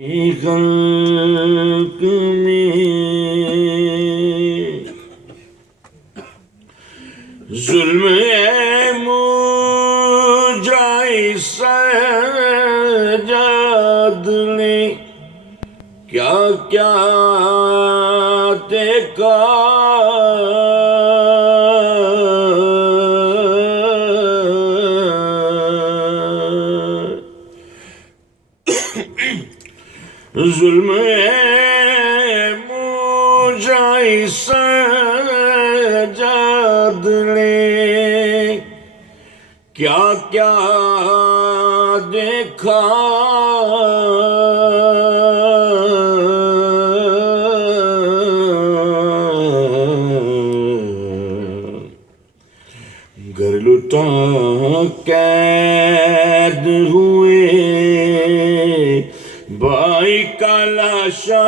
خلق میں ظلم مجائی سجاد نے کیا کیا دیکھا ظلم مجائی سجاد نے کیا کیا دیکھا گر لٹا قید ہوئے بھائی کا لاشا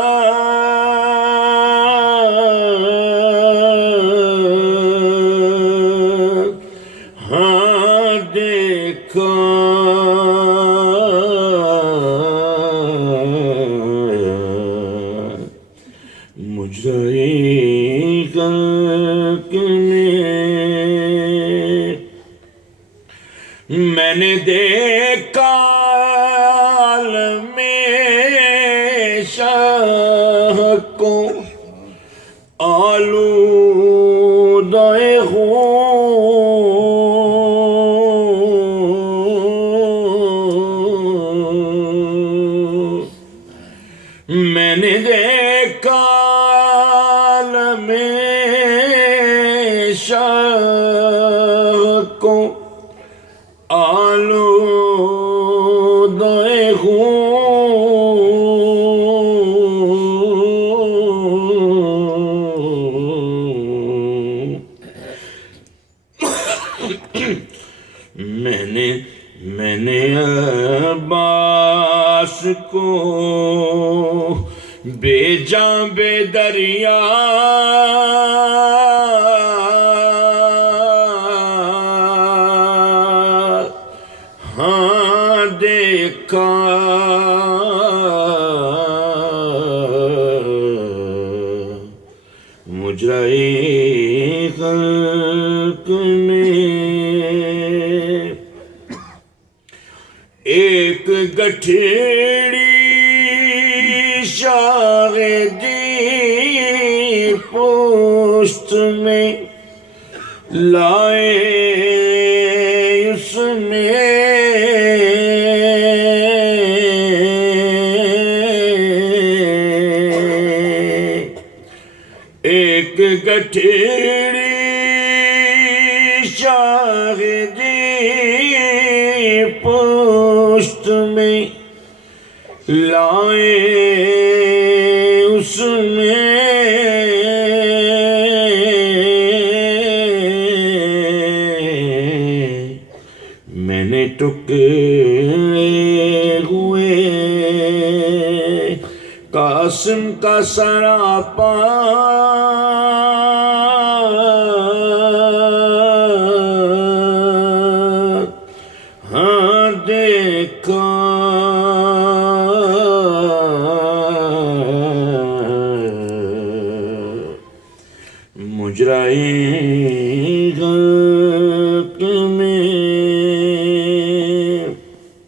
ہاں دیکھا مجرمِ خلق میں نے دیکھا عالمِ شاہ کو آلودہ خون میں نے دیکھا عالمِ شاہ کو آلودہ خون میں نے عباس کو بے جاں بے دریا ہاں دیکھا مجرمِ خلق میں ایک گٹھیڑی شاہدی پوشت میں لائے اس نے ایک گٹھیڑی شاہدی پوشت میں لائے اس میں میں نے ٹکڑے ہوئے قاسم کا سراپا ہاں دیکھا مجرمِ